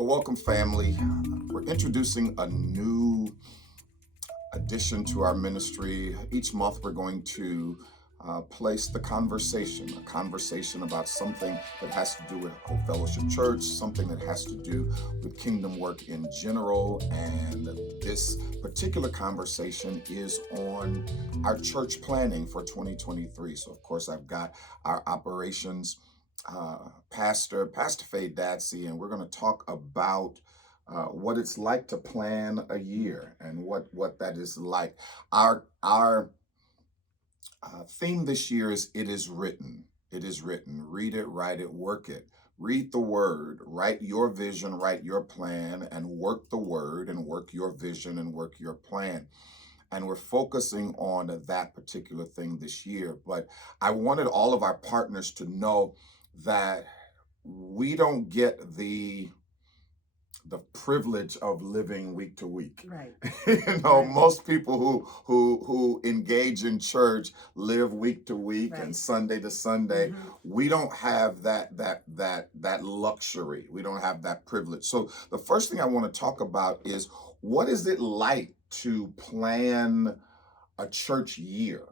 Well, welcome, family. We're introducing a new addition to our ministry. Each month, we're going to place a conversation about something that has to do with Hope Fellowship Church, something that has to do with kingdom work in general. And this particular conversation is on our church planning for 2023. So, of course, I've got our operations Pastor Faye Datsey, and we're going to talk about what it's like to plan a year and what that is like. Our theme this year is "It is written." It is written. Read it, write it, work it. Read the word, write your vision, write your plan, and work the word and work your vision and work your plan. And we're focusing on that particular thing this year. But I wanted all of our partners to know that we don't get the privilege of living week to week. Right. Right. Most people who engage in church live week to week Right. and Sunday to Sunday. Mm-hmm. We don't have that luxury. We don't have that privilege. So the first thing I want to talk about is, what is it like to plan a church year?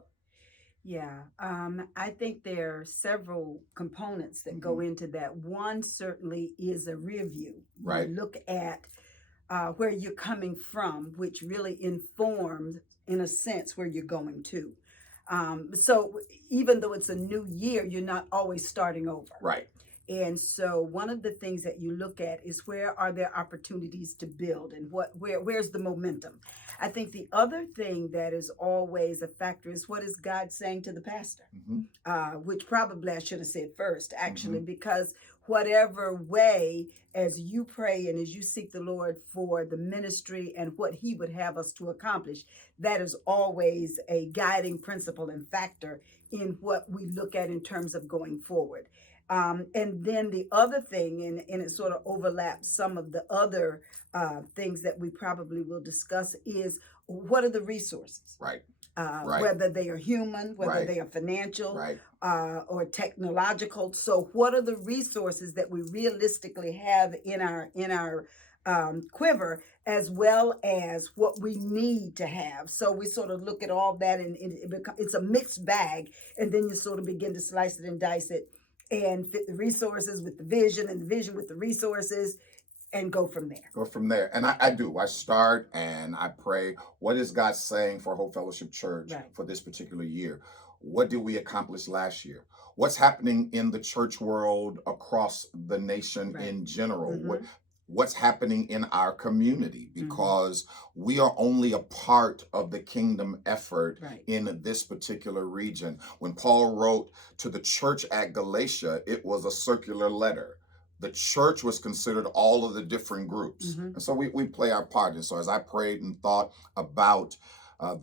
Yeah. I think there are several components that go into that. One certainly is a review. Right. You look at where you're coming from, which really informs, in a sense, where you're going to. So even though it's a new year, you're not always starting over. Right. And so one of the things that you look at is, where are there opportunities to build, and where's the momentum? I think the other thing that is always a factor is, what is God saying to the pastor? Which probably I should have said first, actually, because whatever way, as you pray and as you seek the Lord for the ministry and what he would have us to accomplish, that is always a guiding principle and factor in what we look at in terms of going forward. And then the other thing, and it sort of overlaps some of the other things that we probably will discuss, is, what are the resources? Right. Whether they are human, whether Right. they are financial, Right. or technological. So what are the resources that we realistically have in our quiver, as well as what we need to have? So we sort of look at all that, and it's a mixed bag, and then you sort of begin to slice it and dice it and fit the resources with the vision, and the vision with the resources, and go from there. And I do. I start and I pray, what is God saying for Hope Fellowship Church for this particular year? What did we accomplish last year? What's happening in the church world across the nation in general? What's happening in our community? Because we are only a part of the kingdom effort in this particular region. When Paul wrote to the church at Galatia, it was a circular letter. The church was considered all of the different groups. And so we play our part. And so as I prayed and thought about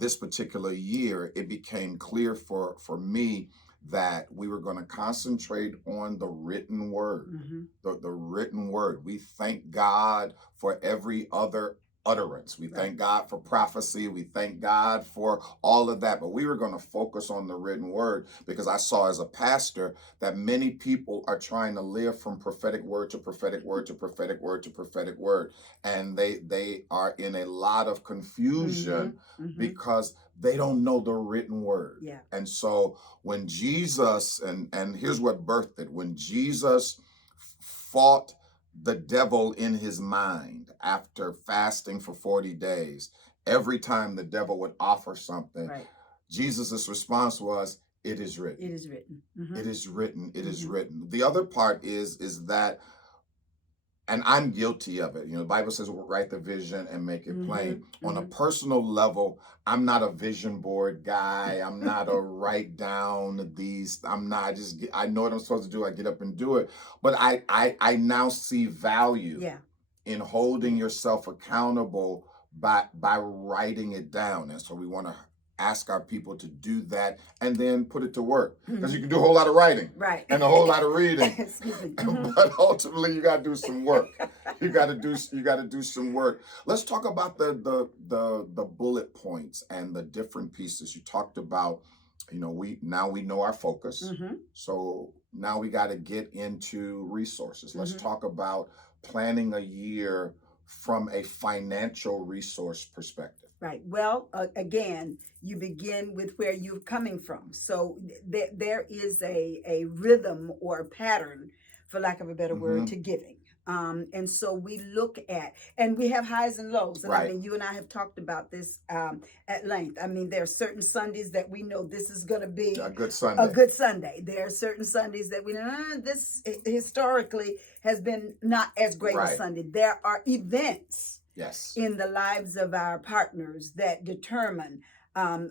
this particular year, it became clear for me that we were going to concentrate on the written word, the written word. We thank God for every other utterance. We thank God for prophecy. We thank God for all of that. But we were going to focus on the written word, because I saw as a pastor that many people are trying to live from prophetic word to prophetic word to prophetic word to prophetic word. And they are in a lot of confusion because they don't know the written word. Yeah. And so when Jesus, and here's what birthed it, when Jesus fought the devil in his mind after fasting for 40 days, every time the devil would offer something, Jesus's response was, "It is written. It is written. It is written. It is written." The other part is that, and I'm guilty of it. The Bible says, we'll write the vision and make it plain. On a personal level, I'm not a vision board guy. I'm not a write down these. I'm not I know what I'm supposed to do. I get up and do it. But I now see value in holding yourself accountable by writing it down. And so we want to ask our people to do that and then put it to work, because you can do a whole lot of writing and a whole lot of reading. But ultimately you got to do some work. You got to do some work. Let's talk about the bullet points and the different pieces. You talked about, we know our focus. So now we got to get into resources. Let's talk about planning a year from a financial resource perspective? Right. Well, again, you begin with where you're coming from. So there is a rhythm or a pattern, for lack of a better word, to giving. And so we look at, and we have highs and lows. And I Right. mean, you and I have talked about this at length. I mean, there are certain Sundays that we know this is going to be A good Sunday. a good Sunday. There are certain Sundays that we know this historically has been not as great a Right. Sunday. There are events Yes. in the lives of our partners that determine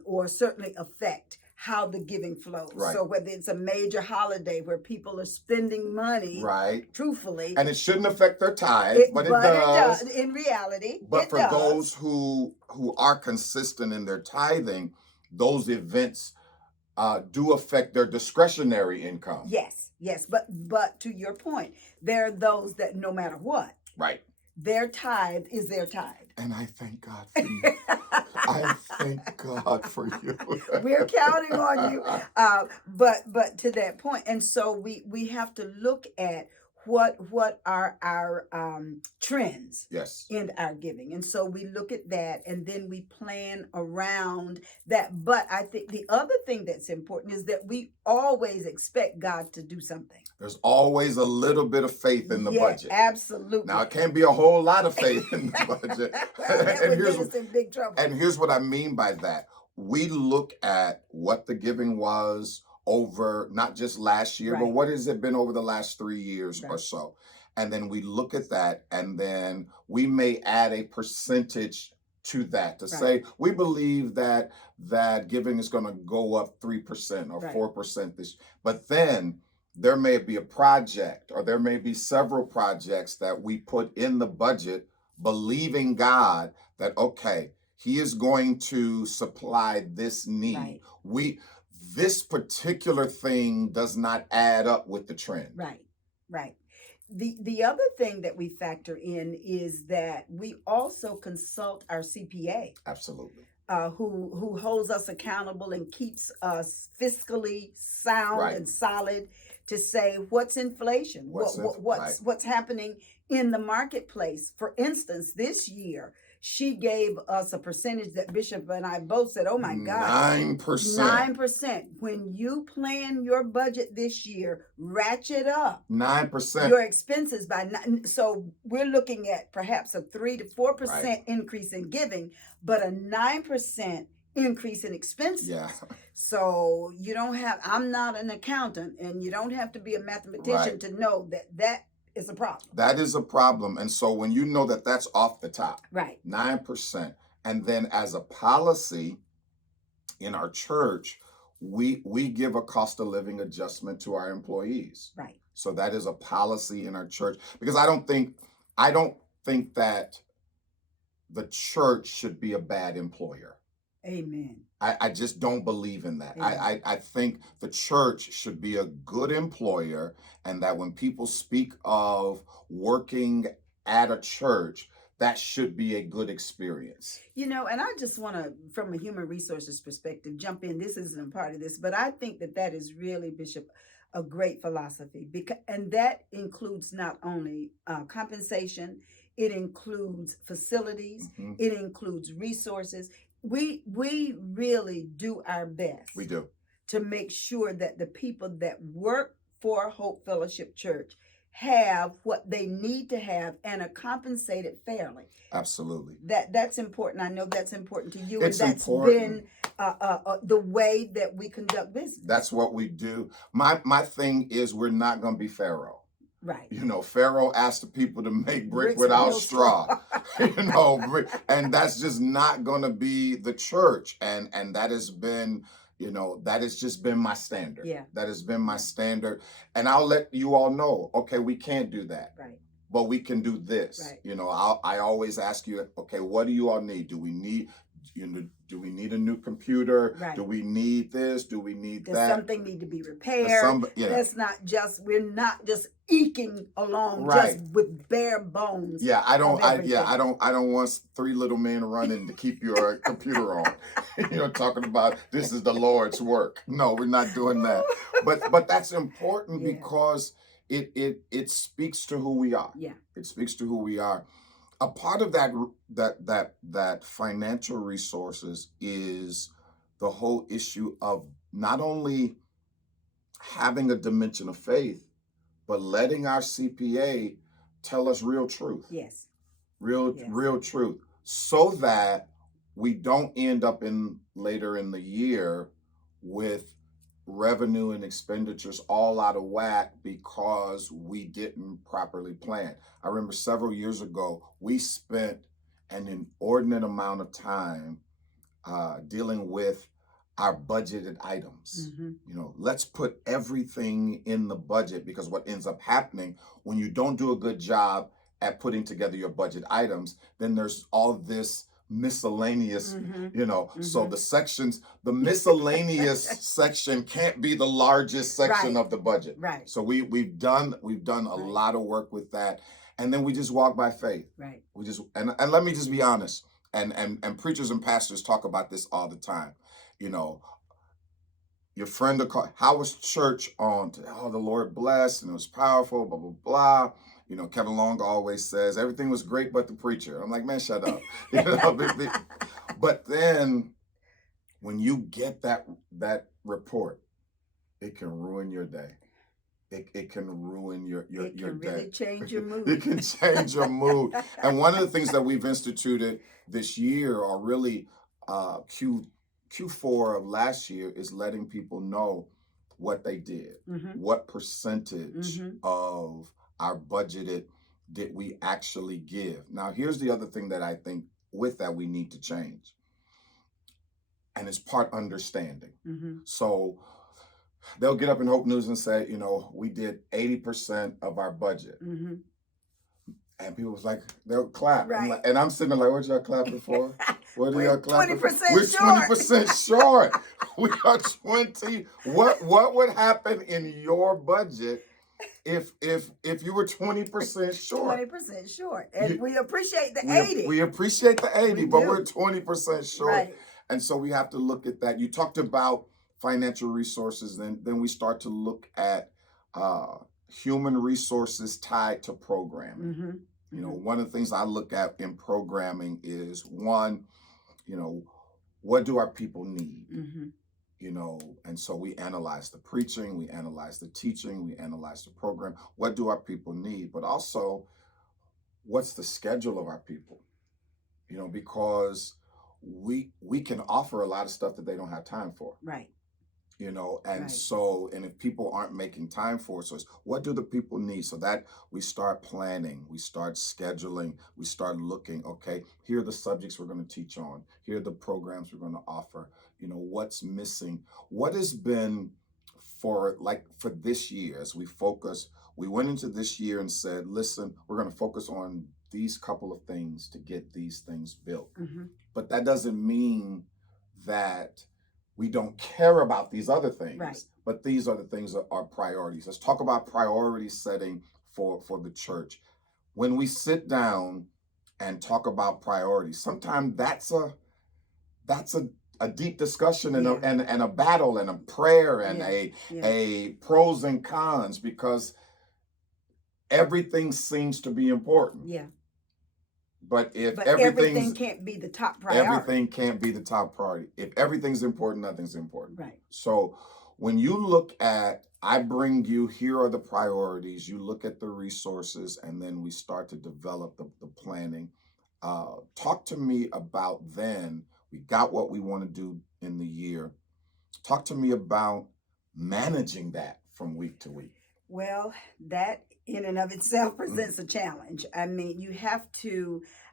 or certainly affect how the giving flows. Right. So whether it's a major holiday where people are spending money, Right. truthfully, And it shouldn't affect their tithe, but it does. In reality, But it for does. those who are consistent in their tithing, those events do affect their discretionary income. Yes, yes. But to your point, there are those that no matter what, Right. their tithe is their tithe. And I thank God for you. I thank God for you. We're counting on you. But to that point, and so we have to look at what are our trends Yes. in our giving, and so we look at that, and then we plan around that. But I think the other thing that's important is that we always expect God to do something. There's always a little bit of faith in the budget. Absolutely. Now, it can't be a whole lot of faith in the budget. That would get us in big trouble. And here's what I mean by that. We look at what the giving was over not just last year, but what has it been over the last 3 years or so. And then we look at that, and then we may add a percentage to that to say we believe that giving is going to go up 3% or 4% this. But then there may be a project, or there may be several projects that we put in the budget, believing God that, okay, He is going to supply this need. This particular thing does not add up with the trend. Right. The other thing that we factor in is that we also consult our CPA. Absolutely. Who holds us accountable and keeps us fiscally sound and solid to say what's inflation, what's happening in the marketplace. For instance, this year she gave us a percentage that Bishop and I both said, "Oh my God, 9%. 9%. When you plan your budget this year, ratchet up 9% your expenses by 9. So we're looking at perhaps a 3 to 4% increase in giving, but a 9% increase in expenses." Yeah. So you don't have, I'm not an accountant, and you don't have to be a mathematician to know that is a problem. That is a problem. And so when you know that that's off the top, 9%, and then as a policy in our church, we give a cost of living adjustment to our employees. So that is a policy in our church, because I don't think that the church should be a bad employer. Amen. I just don't believe in that. I think the church should be a good employer, and that when people speak of working at a church, that should be a good experience. You know, and I just want to, from a human resources perspective, jump in. This isn't a part of this, but I think that is really, Bishop, a great philosophy, and that includes not only compensation, it includes facilities, it includes resources. We really do our best. We do. To make sure that the people that work for Hope Fellowship Church have what they need to have and are compensated fairly. Absolutely. That's important. I know that's important to you. It's and that's important. Been the way that we conduct business. That's what we do. My thing is, we're not going to be Pharaoh. You know, Pharaoh asked the people to make brick without straw. And that's just not going to be the church. And that has been, that has just been my standard. That has been my standard. And I'll let you all know, okay, we can't do that. But we can do this. I always ask you, okay, what do you all need? Do we need a new computer? Do we need this? Do we need that? Does something need to be repaired? That's not just, we're not just eking along just with bare bones. I don't want 3 little men running to keep your computer on. Talking about this is the Lord's work. No, we're not doing that. But that's important because it speaks to who we are. Yeah. It speaks to who we are. A part of that financial resources is the whole issue of not only having a dimension of faith, but letting our CPA tell us real truth. Yes. Real truth, so that we don't end up in later in the year with revenue and expenditures all out of whack because we didn't properly plan. I remember several years ago, we spent an inordinate amount of time dealing with our budgeted items. Let's put everything in the budget, because what ends up happening when you don't do a good job at putting together your budget items, then there's all this miscellaneous, so the miscellaneous section can't be the largest section of the budget. Right. So we've done a lot of work with that. And then we just walk by faith. Right. We just, and let me just be honest, and preachers and pastors talk about this all the time. Your friend will call, how was church on today? Oh, the Lord blessed and it was powerful, blah, blah, blah. Kevin Long always says everything was great but the preacher. I'm like, man, shut up. But then when you get that report, it can ruin your day. It can ruin your day. It can really change your mood. It can change your mood. And one of the things that we've instituted this year, or really Q4 of last year, is letting people know what they did, what percentage of our budgeted did we actually give. Now, here's the other thing that I think with that we need to change, and it's part understanding. So they'll get up in Hope News and say, we did 80% of our budget. And people was like, they'll clap. Right. And I'm sitting there like, what y'all clapping for? What are y'all clapping 20% for? short. We're 20% short. We are 20. What would happen in your budget if you were 20% short? 20% short. And we appreciate the 80. We appreciate the 80, but we're 20% short. Right. And so we have to look at that. You talked about financial resources, then we start to look at human resources tied to programming. One of the things I look at in programming is, one, what do our people need? And so we analyze the preaching, we analyze the teaching, we analyze the program. What do our people need? But also, what's the schedule of our people? Because we can offer a lot of stuff that they don't have time for. Right. So if people aren't making time for it, so it's, what do the people need? So that we start planning, we start scheduling, we start looking, okay, here are the subjects we're going to teach on, here are the programs we're going to offer, what's missing, what has been for this year. As we went into this year and said, listen, we're going to focus on these couple of things to get these things built. But that doesn't mean that we don't care about these other things. Right. But these are the things that are priorities. Let's talk about priority setting for the church. When we sit down and talk about priorities, sometimes that's a deep discussion and a battle and a prayer and a pros and cons, because everything seems to be important. Yeah. But if everything can't be the top priority. Everything can't be the top priority. If everything's important, nothing's important. Right. So when you look at, I bring you, here are the priorities, you look at the resources, and then we start to develop the planning. Talk to me about then, we got what we want to do in the year. Talk to me about managing that from week to week. Well, that in and of itself presents a challenge. I mean,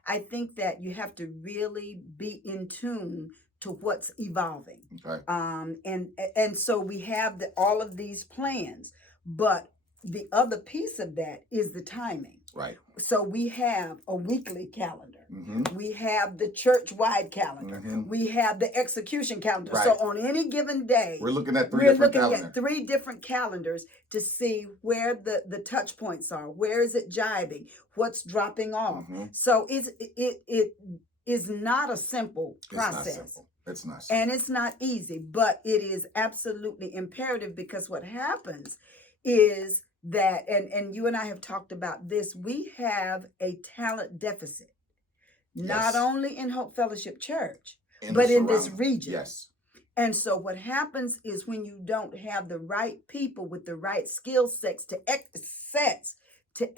I think that you have to really be in tune to what's evolving. Okay. And so we have all of these plans, but the other piece of that is the timing. Right. So we have a weekly calendar. We have the church-wide calendar. We have the execution calendar. Right. So on any given day, we're looking at three different calendars to see where the touch points are. Where is it jibing? What's dropping off? So it is not a simple process. It's not simple. And it's not easy, but it is absolutely imperative, because what happens is that, and you and I have talked about this, we have a talent deficit, not Yes. only in Hope Fellowship Church, In but the in this surrounding. region. Yes. And so what happens is when you don't have the right people with the right skill sets to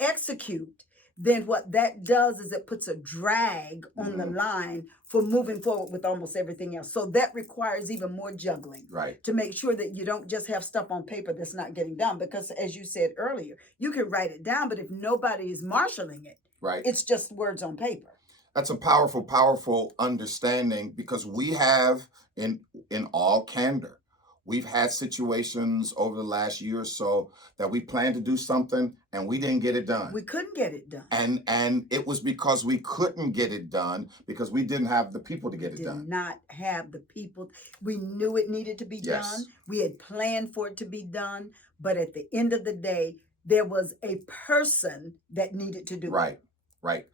execute, then what that does is it puts a drag on the line for moving forward with almost everything else. So that requires even more juggling, Right. to make sure that you don't just have stuff on paper that's not getting done. Because as you said earlier, you can write it down, but if nobody is marshaling it, Right. it's just words on paper. That's a powerful, powerful understanding, because we have, in all candor, we've had situations over the last year or so that we planned to do something and we didn't get it done. We couldn't get it done. And it was because we couldn't get it done because we didn't have the people to get it done. Did not have the people. We knew it needed to be done. We had planned for it to be done. But at the end of the day, there was a person that needed to do it. Right, right.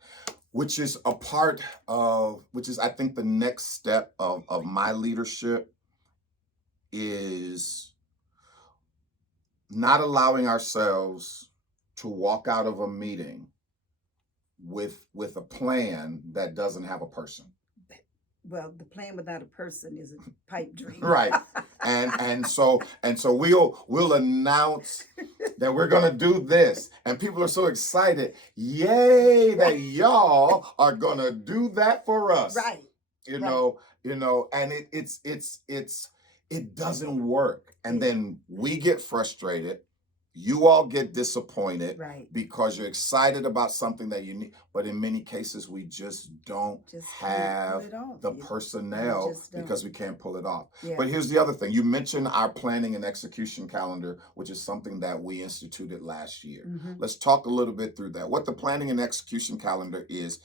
Which is a part of, which is, I think, the next step of my leadership, is not allowing ourselves to walk out of a meeting with a plan that doesn't have a person. Well, the plan without a person is a pipe dream. Right. And so we'll announce that we're gonna do this, and people are so excited. Yay, that y'all are gonna do that for us. Right. You know, and it doesn't work. And then we get frustrated. You all get disappointed, right, because you're excited about something that you need. But in many cases, we just don't have the personnel because we can't pull it off. Yeah. But here's the other thing. You mentioned our planning and execution calendar, which is something that we instituted last year. Mm-hmm. Let's talk a little bit through that. What the planning and execution calendar is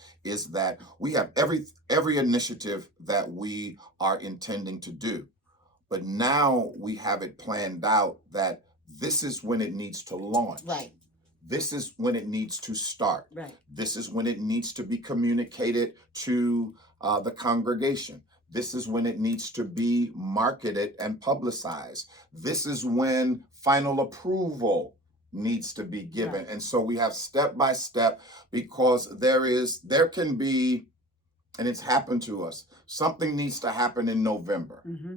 that we have every initiative that we are intending to do. But now we have it planned out that this is when it needs to launch. Right. This is when it needs to start. Right. This is when it needs to be communicated to the congregation. This is when it needs to be marketed and publicized. This is when final approval needs to be given. Right. And so we have step by step, because there can be, and it's happened to us, something needs to happen in November. Mm-hmm.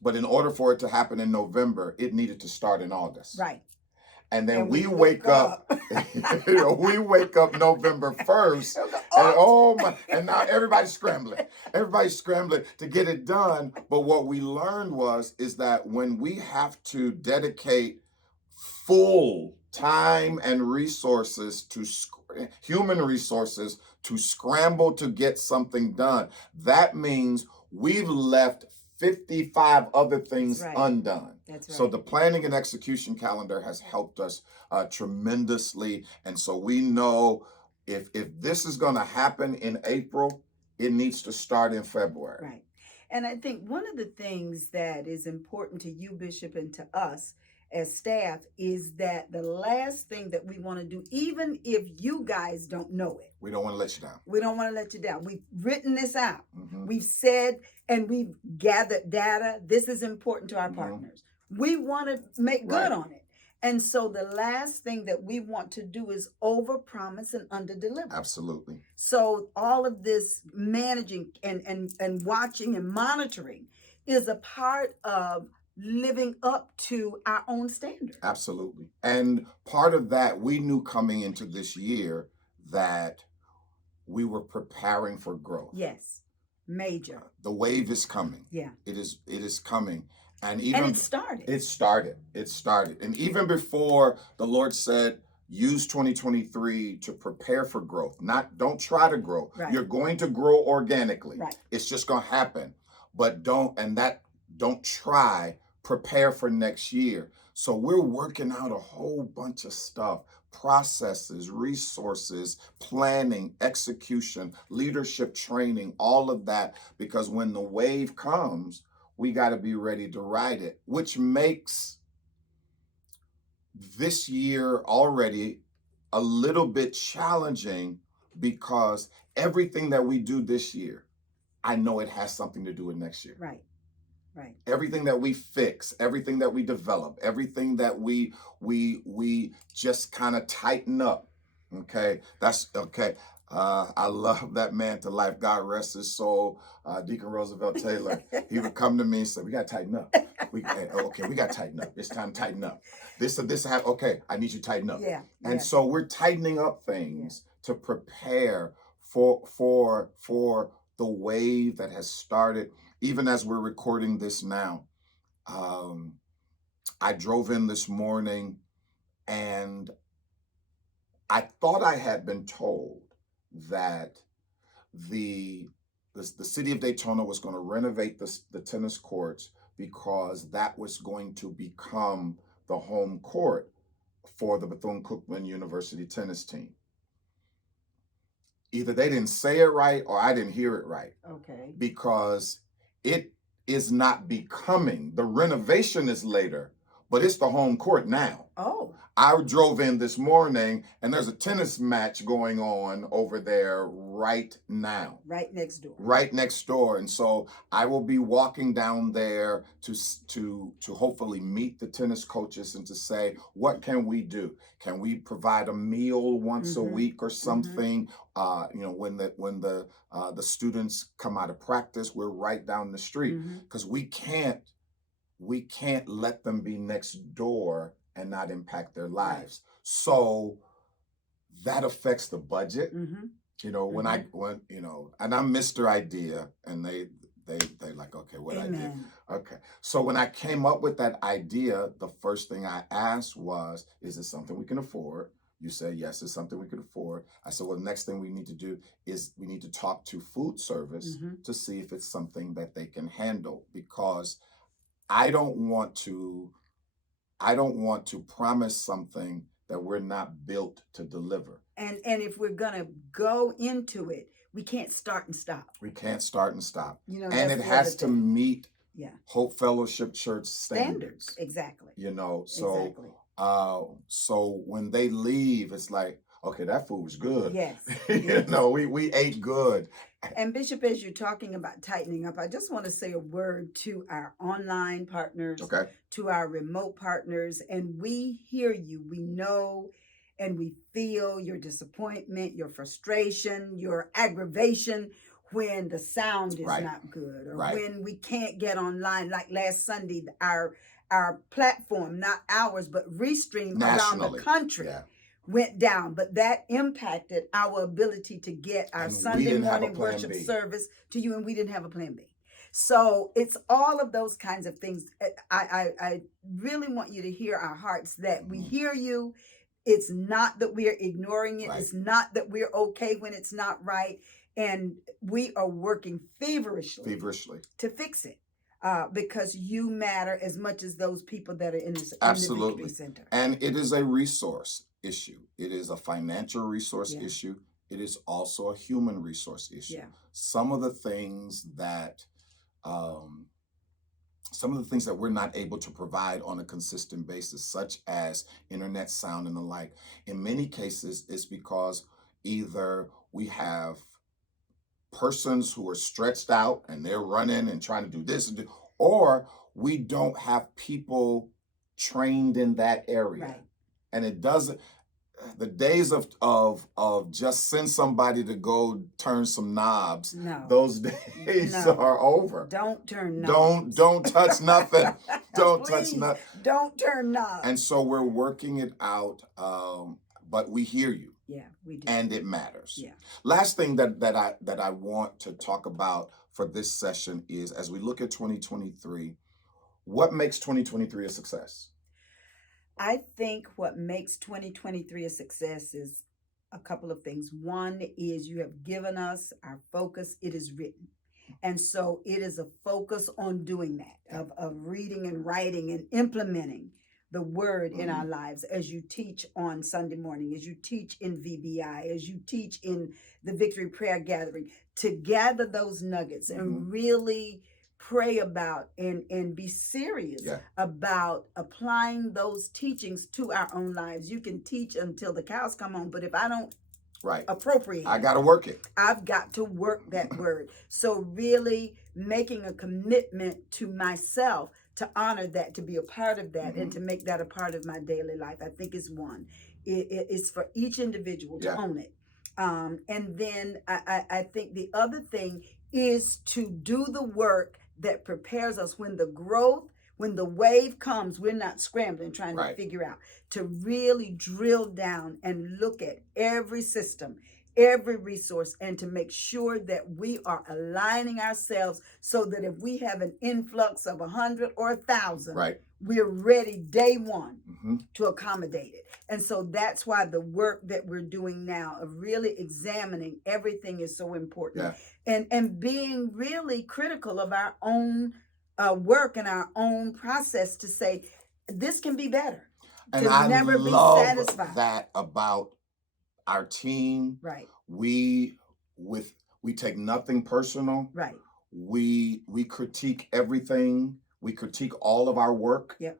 But in order for it to happen in November, it needed to start in August. Right. And then we wake up, we wake up November 1st, and now everybody's scrambling. Everybody's scrambling to get it done. But what we learned is that when we have to dedicate full time and resources human resources to scramble to get something done, that means we've left 55 other things undone. That's right. So the planning and execution calendar has helped us tremendously. And so we know if this is going to happen in April, it needs to start in February. Right. And I think one of the things that is important to you, Bishop, and to us as staff is that the last thing that we want to do, even if you guys don't know it, we don't want to let you down. We don't want to let you down. We've written this out. Mm-hmm. We've said, and we've gathered data. This is important to our partners. We want to make good on it. And so the last thing that we want to do is overpromise and underdeliver. Absolutely. So all of this managing and watching and monitoring is a part of living up to our own standards. Absolutely. And part of that, we knew coming into this year that we were preparing for growth. Yes. Major. The wave is coming. Yeah. It is coming. And it started. It started. And even before the Lord said, use 2023 to prepare for growth. Don't try to grow. Right. You're going to grow organically. Right. It's just going to happen. But don't try, prepare for next year. So we're working out a whole bunch of stuff. Processes, resources, planning, execution, leadership training, all of that, because when the wave comes, we got to be ready to ride it, which makes this year already a little bit challenging, because everything that we do this year, I know it has something to do with next year. Right. Right. Everything that we fix, everything that we develop, everything that we just kind of tighten up. Okay, that's okay. I love that man to life. God rest his soul. Deacon Roosevelt Taylor. He would come to me and say, "We got to tighten up. We got to tighten up. It's time to tighten up. This okay. I need you to tighten up." Yeah. And so we're tightening up things to prepare for the wave that has started. Even as we're recording this now, I drove in this morning and I thought I had been told that the city of Daytona was going to renovate the tennis courts because that was going to become the home court for the Bethune-Cookman University tennis team. Either they didn't say it right or I didn't hear it right. Okay. Because it is not becoming, the renovation is later, but it's the home court now. Oh. I drove in this morning and there's a tennis match going on over there right now. Right next door. Right next door. And so I will be walking down there to hopefully meet the tennis coaches and to say, what can we do? Can we provide a meal once a week or something? When the students come out of practice, we're right down the street because we can't let them be next door and not impact their lives. Right. So that affects the budget. When and I'm Mr. Idea, and they like, okay, what idea? Okay. So when I came up with that idea, the first thing I asked was, is it something we can afford? You said, yes, it's something we can afford. I said, well, the next thing we need to do is we need to talk to food service to see if it's something that they can handle, because I don't want to promise something that we're not built to deliver. And if we're gonna go into it, we can't start and stop. We can't start and stop. And it has to meet Hope Fellowship Church standards. Exactly. So exactly. So when they leave, it's like, okay, that food was good. Yes. We ate good. And Bishop, as you're talking about tightening up, I just want to say a word to our online partners, to our remote partners, and we hear you. We know and we feel your disappointment, your frustration, your aggravation when the sound is not good, or when we can't get online. Like last Sunday, our platform, not ours, but Restream around the country went down, but that impacted our ability to get our Sunday morning worship service to you, and we didn't have a plan B. So it's all of those kinds of things. I really want you to hear our hearts, that we hear you. It's not that we're ignoring it. It's not that we're okay when it's not right. And we are working feverishly to fix it. Because you matter as much as those people that are in the Victory Center. And it is a resource issue. It is a financial resource issue. It is also a human resource issue. Yeah. Some of the things that we're not able to provide on a consistent basis, such as internet, sound, and the like, in many cases, it's because either we have persons who are stretched out and they're running and trying to do this, or we don't have people trained in that area. Right. And it doesn't, the days of just send somebody to go turn some knobs, those days are over. Don't turn knobs. Don't touch nothing. Don't touch nothing. Don't turn knobs. And so we're working it out, but we hear you. Yeah, we do. And it matters. Yeah. Last thing that I want to talk about for this session is, as we look at 2023, what makes 2023 a success? I think what makes 2023 a success is a couple of things. One is you have given us our focus. It is written. And so it is a focus on doing that, of reading and writing and implementing the word in our lives, as you teach on Sunday morning, as you teach in VBI, as you teach in the Victory Prayer Gathering, to gather those nuggets and really pray about and be serious about applying those teachings to our own lives. You can teach until the cows come home, but if I don't Right. appropriate. I got to work it. I've got to work that word. So really making a commitment to myself to honor that, to be a part of that, and to make that a part of my daily life, I think is one. It's for each individual to own it. And then I think the other thing is to do the work that prepares us when the wave comes, we're not scrambling trying to figure out, to really drill down and look at every system, every resource, and to make sure that we are aligning ourselves so that if we have an influx of 100 or 1,000, we're ready day one to accommodate it. And so that's why the work that we're doing now of really examining everything is so important, and being really critical of our own work and our own process to say this can be better. And to I never love be satisfied. that about our team. Right. We take nothing personal. Right. We critique everything. We critique all of our work. Yep.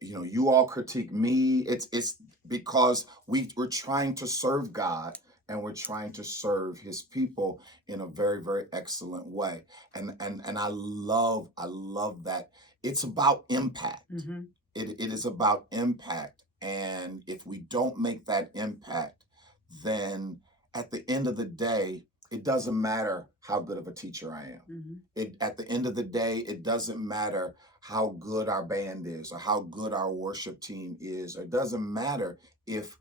You know, you all critique me. It's because we're trying to serve God, and we're trying to serve his people in a very, very excellent way. And I love that. It's about impact. It is about impact. And if we don't make that impact, then at the end of the day, it doesn't matter how good of a teacher I am. At the end of the day, it doesn't matter how good our band is or how good our worship team is. It doesn't matter if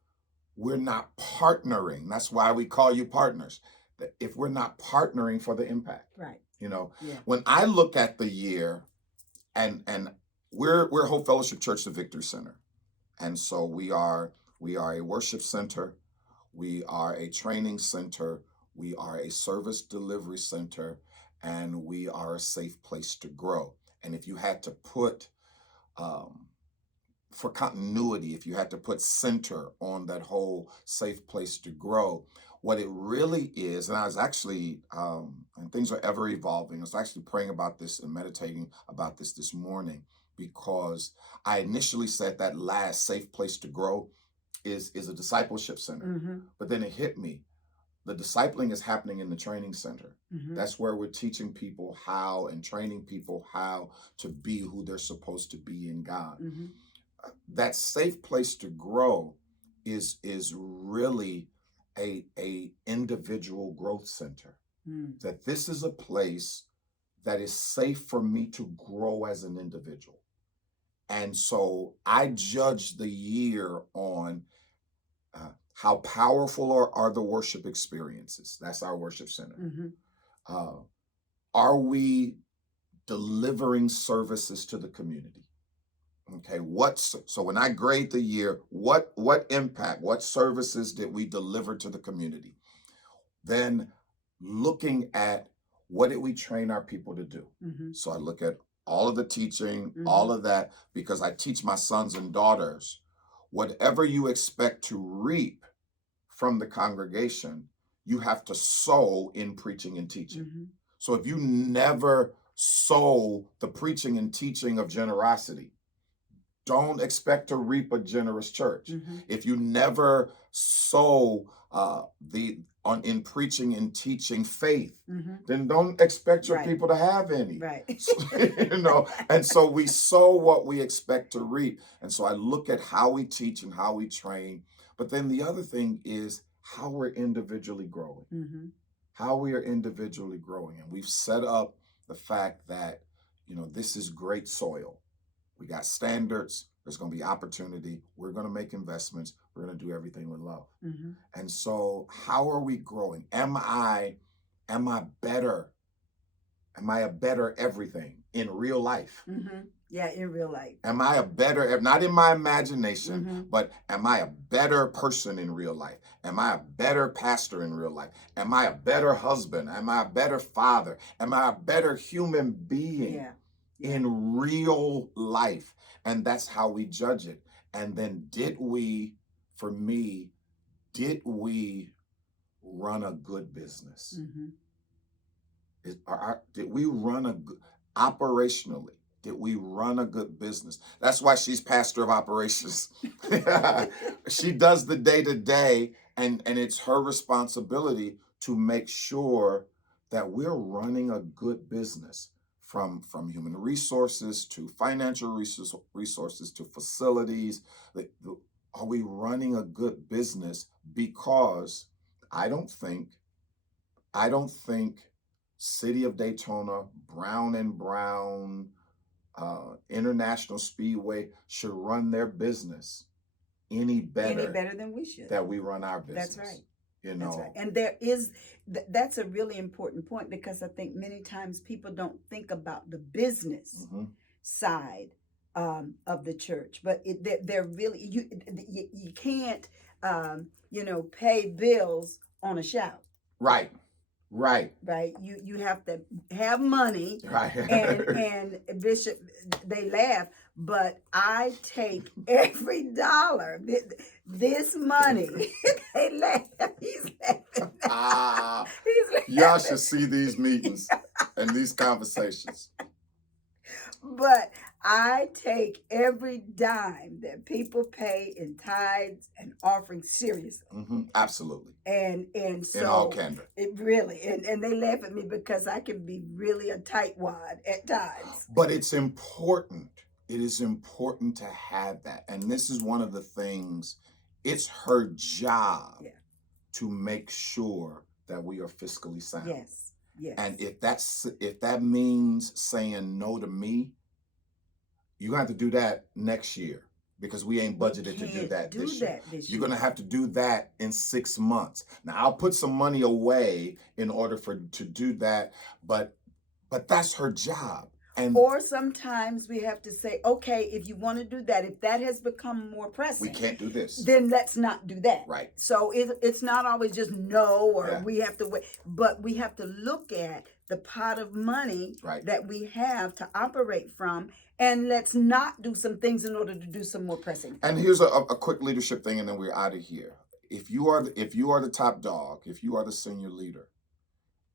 we're not partnering. That's why we call you partners. If we're not partnering for the impact. Right. You know, when I look at the year, and we're Hope Fellowship Church, the Victory Center. And so we are a worship center. We are a training center. We are a service delivery center, and we are a safe place to grow. And if you had to put, for continuity, if you had to put center on that whole safe place to grow, what it really is, and I was actually, and things are ever evolving, I was actually praying about this and meditating about this morning, because I initially said that last safe place to grow is a discipleship center. But then it hit me. The discipling is happening in the training center. That's where we're teaching people how and training people how to be who they're supposed to be in God. That safe place to grow is really a individual growth center. That this is a place that is safe for me to grow as an individual. And so I judge the year on how powerful are the worship experiences. That's our worship center. Are we delivering services to the community? Okay, so when I grade the year, what impact, what services did we deliver to the community? Then looking at what did we train our people to do? So I look at all of the teaching, all of that, because I teach my sons and daughters, whatever you expect to reap from the congregation, you have to sow in preaching and teaching. So if you never sow the preaching and teaching of generosity, don't expect to reap a generous church. If you never sow in preaching and teaching faith, then don't expect your people to have any. You know, and so we sow what we expect to reap. And so I look at how we teach and how we train. But then the other thing is how we're individually growing. How we are individually growing. And we've set up the fact that, you know, this is great soil. We got standards. There's going to be opportunity. We're going to make investments. We're going to do everything with love. And so how are we growing? Am I better? Am I a better everything in real life? Yeah, in real life. Am I a better, not in my imagination, but am I a better person in real life? Am I a better pastor in real life? Am I a better husband? Am I a better father? Am I a better human being in real life? And that's how we judge it. And then did we run a good business? Did we run operationally? Did we run a good business? That's why she's pastor of operations. She does the day-to-day, and it's her responsibility to make sure that we're running a good business, from human resources to financial resources to facilities. Are we running a good business? Because I don't think City of Daytona, Brown and Brown, International Speedway should run their business any better than we should. that we run our business. That's right. You That's know, right. And there is that's a really important point, because I think many times people don't think about the business side of the church, but they're really you can't pay bills on a shout. Right. You have to have money. Right. And Bishop, they laugh, but I take every dollar. This money, they laugh. He's laughing. He's laughing. Y'all should see these meetings and these conversations. But I take every dime that people pay in tithes and offerings seriously. Absolutely. And so in all candor. It really, and they laugh at me because I can be really a tightwad at times. But it's important. It is important to have that. And this is one of the things, it's her job to make sure that we are fiscally sound. Yes. And if that means saying no to me, you're going to have to do that next year, because we ain't budgeted to do that this year. You're going to have to do that in 6 months. Now, I'll put some money away in order to do that, but that's her job. Or sometimes we have to say, okay, if you want to do that, if that has become more pressing, we can't do this, then let's not do that. Right. So it's not always just no, or we have to wait, but we have to look at the pot of money that we have to operate from, and let's not do some things in order to do some more pressing. And here's a quick leadership thing, and then we're out of here. If you are the top dog, if you are the senior leader,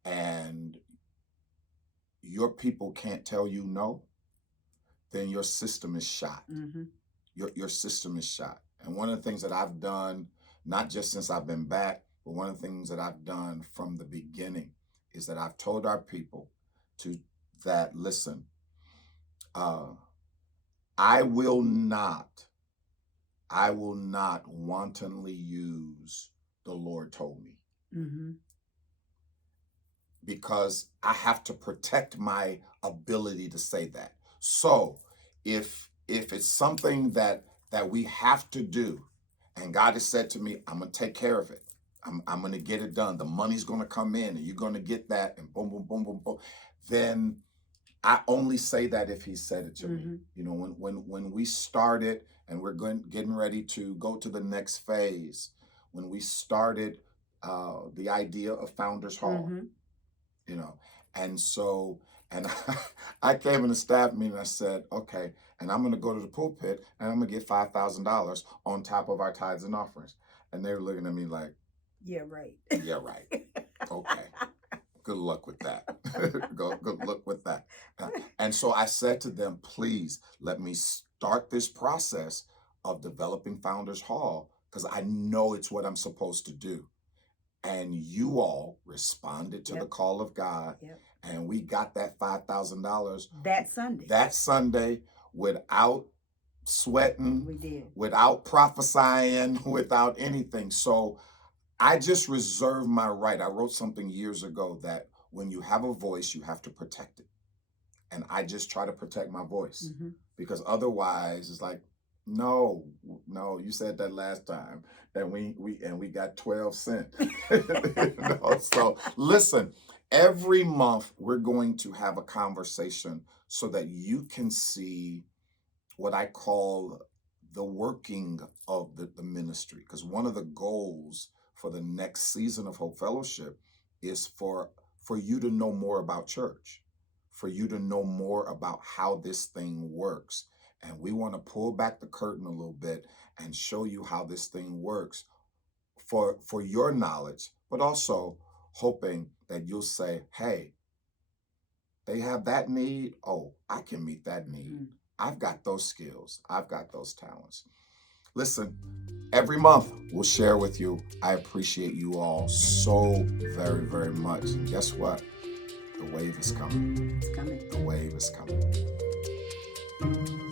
and your people can't tell you no, then your system is shot. Your system is shot. And one of the things that I've done, not just since I've been back, but one of the things that I've done from the beginning is that I've told our people listen, I will not wantonly use the Lord told me. Because I have to protect my ability to say that. So if it's something that we have to do, and God has said to me, I'm going to take care of it. I'm going to get it done. The money's going to come in, and you're going to get that, and boom, boom, boom, boom, boom. Then I only say that if he said it to me. You know, when we started and we're getting ready to go to the next phase, when we started the idea of Founders Hall, you know, and so, and I came in the staff meeting and I said, okay, and I'm going to go to the pulpit and I'm going to get $5,000 on top of our tithes and offerings. And they were looking at me like, yeah, right. Yeah, right. Okay. Good luck with that. Good luck with that. And so I said to them, please let me start this process of developing Founders Hall, because I know it's what I'm supposed to do. And you all responded to the call of God, and we got that $5,000 that Sunday without sweating, we did, without prophesying, without anything. So I just reserve my right. I wrote something years ago that when you have a voice, you have to protect it. And I just try to protect my voice, because otherwise it's like, no, you said that last time, and we got 12 cents. So listen, every month we're going to have a conversation so that you can see what I call the working of the ministry. Because one of the goals for the next season of Hope Fellowship is for you to know more about church, for you to know more about how this thing works. And we want to pull back the curtain a little bit and show you how this thing works for your knowledge, but also hoping that you'll say, hey, They have that need. Oh, I can meet that need. Mm. I've got those skills. I've got those talents. Listen, every month we'll share with you. I appreciate you all so very, very much. And guess what? The wave is coming. It's coming. The wave is coming.